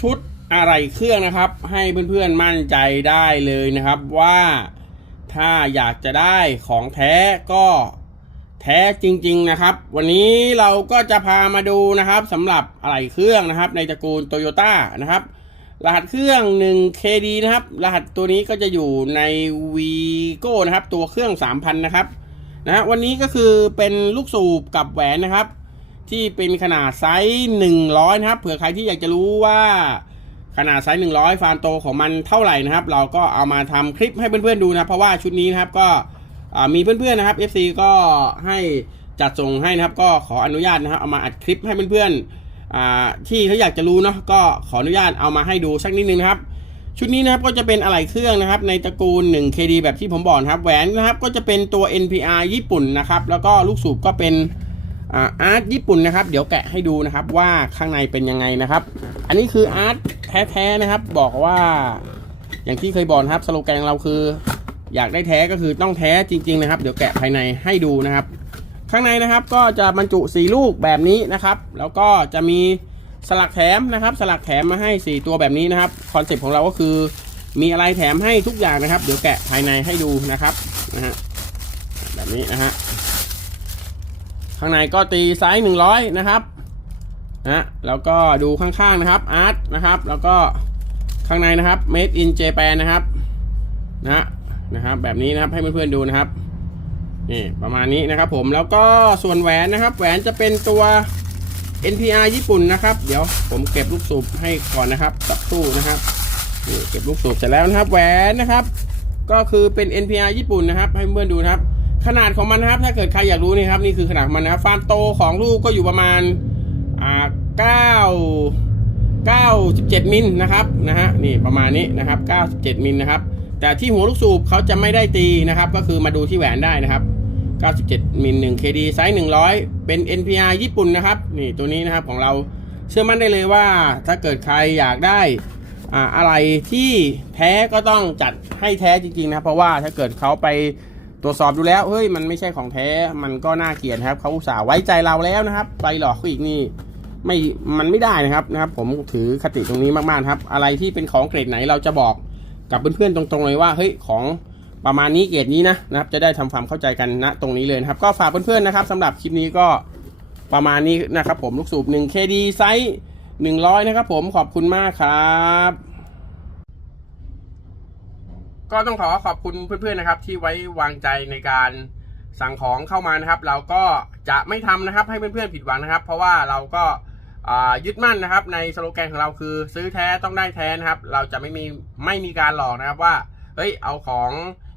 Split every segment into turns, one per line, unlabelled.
ชุดอะไรเครื่องนะครับ ให้เพื่อนๆมั่นใจได้เลยนะครับว่าถ้าอยากจะได้ของแท้ก็แท้จริง ๆนะครับ วันนี้เราก็จะพามาดูนะครับสำหรับอะไรเครื่องนะครับ ในตระกูลโตโยต้านะครับ รหัสเครื่อง 1KD นะครับ รหัสตัวนี้ก็จะอยู่ใน Vigo นะครับ ตัวเครื่อง 3,000 นะครับนะฮะวันนี้ก็คือเป็นลูกสูบกับแหวนนะครับ ที่เป็นขนาดไซส์100นะครับ เผื่อใครที่อยากจะรู้ว่าขนาดไซส์100 ฟานโตของมันเท่าไหร่นะครับ เราก็เอามาทำคลิปให้เพื่อนๆดูนะ เพราะว่าชุดนี้นะครับก็มีเพื่อนๆนะครับ FC ก็ให้จัดส่งให้นะครับ ก็ขออนุญาตนะครับ เอามาอัดคลิปให้เพื่อนๆที่เขาอยากจะรู้เนาะก็ขออนุญาตเอามาให้ดูสักนิดนึงนะครับ ชุดนี้นะครับก็จะเป็นอะไหล่เครื่องนะครับ ในตระกูล 1KD แบบที่ผมบอกนะครับแหวนนะครับก็จะเป็นตัว NPR ญี่ปุ่นนะครับ แล้วก็ลูกสูบก็เป็น อาร์ตญี่ปุ่นนะครับ เดี๋ยวแกะให้ดูนะครับว่าข้างในเป็นยังไงนะครับ อันนี้คืออาร์ตแท้ๆนะครับ บอกว่า อย่างที่เคยบอกนครับสโลแกนเราคือ อยากได้แท้ก็คือต้องแท้จริง ๆ นะครับ เดี๋ยวแกะภายในให้ดูนะครับ ข้างในนะครับก็จะบรรจุสีลูกแบบนี้นะครับ แล้วก็จะมีสลักแถมนะครับ สลักแถมมาให้ 4 ตัวแบบนี้นะครับคอนเซ็ปต์ของเราก็คือ มีอะไรแถมให้ทุกอย่างนะครับ เดี๋ยวแกะภายในให้ดูนะครับนะฮะแบบนี้นะฮะ ข้างในก็ตีไซส์100นะครับนะแล้วก็ดูข้างๆนะครับอาร์ตนะครับ แล้วก็ข้างในนะครับ made in Japan นะครับนะนะครับ แบบนี้นะครับให้เพื่อนๆดูนะครับนี่ประมาณนี้นะครับ ผมแล้วก็ส่วนแหวนนะครับ แหวนจะเป็นตัว NPR ญี่ปุ่นนะครับ เดี๋ยวผมเก็บลูกสูบให้ก่อนนะครับสักครู่นะครับนี่เก็บลูกสูบเสร็จแล้วนะครับ แหวนนะครับ ก็คือเป็น NPR ญี่ปุ่นนะครับ ให้เพื่อนดูนะครับ ขนาดของมันนะครับ ถ้าเกิดใครอยากรู้นี่ครับ นี่คือขนาดของมันนะครับฟาร์มโตของลูกก็อยู่ประมาณอ่าเก้าเก้าสิบเจ็ดมิลนะครับนะฮะนี่ประมาณนี้นะครับเก้าสิบเจ็ดมิลนะครับแต่ที่หัวลูกสูบเขาจะไม่ได้ตีนะครับ ก็คือมาดูที่แหวนได้นะครับ 97มิล1 KD ไซส์100 เป็น NPR ญี่ปุ่นนะครับ นี่ตัวนี้นะครับของเราเชื่อมั่นได้เลยว่าถ้าเกิดใครอยากได้อ่าอะไรที่แท้ก็ต้องจัดให้แท้จริงๆนะเพราะว่าถ้าเกิดเขาไป ตรวจสอบดูแล้วเฮ้ยมันไม่ใช่ของแท้มันก็น่าเกลียดครับเขาอุตส่าห์ไว้ใจเราแล้วนะครับ ไปหลอกเขาอีกนี่ไม่มันไม่ได้นะครับนะครับ ผมถือคติตรงนี้มากๆครับ อะไรที่เป็นของเกรดไหนเราจะบอกกับเพื่อนๆตรงๆเลยว่าเฮ้ยของประมาณนี้เกรดนี้นะนะครับ จะได้ทำความเข้าใจกันณตรงนี้เลยนะครับ ก็ฝากเพื่อนๆนะครับสำหรับคลิปนี้ก็ประมาณนี้นะครับ ผมลูกสูบ1 KD ไซส์100 นะครับ ผมขอบคุณมากครับ ก็ต้องขอขอบคุณเพื่อนๆนะครับ ที่ไว้วางใจในการสั่งของเข้ามานะครับ เราก็จะไม่ทำนะครับ ให้เพื่อนๆผิดหวังนะครับ เพราะว่าเราก็ยึดมั่นนะครับ ในสโลแกนของเราคือซื้อแท้ต้องได้แท้นะครับ เราจะไม่มีไม่มีการหลอกนะครับว่าเฮ้ยเอาของ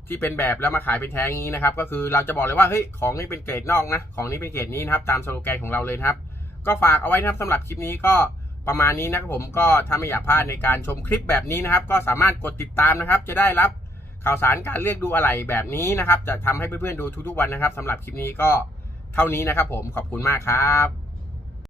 ที่เป็นแบบแล้วมาขายเป็นแท่งนี้นะครับ ก็คือเราจะบอกเลยว่าเฮ้ยของนี้เป็นเกรดนอกนะของนี้เป็นเกรดนี้นะครับ ตามสโลแกนของเราเลยครับ ก็ฝากเอาไว้นะครับสำหรับคลิปนี้ก็ประมาณนี้นะครับผมก็ถ้าไม่อยากพลาดในการชมคลิปแบบนี้นะครับ ก็สามารถกดติดตามนะครับ จะได้รับ ข่าวสารการเลือกดูอะไรแบบนี้นะครับ จะทำให้เพื่อนๆดูทุกๆวันนะครับสำหรับคลิปนี้ก็เท่านี้นะครับผมขอบคุณมากครับ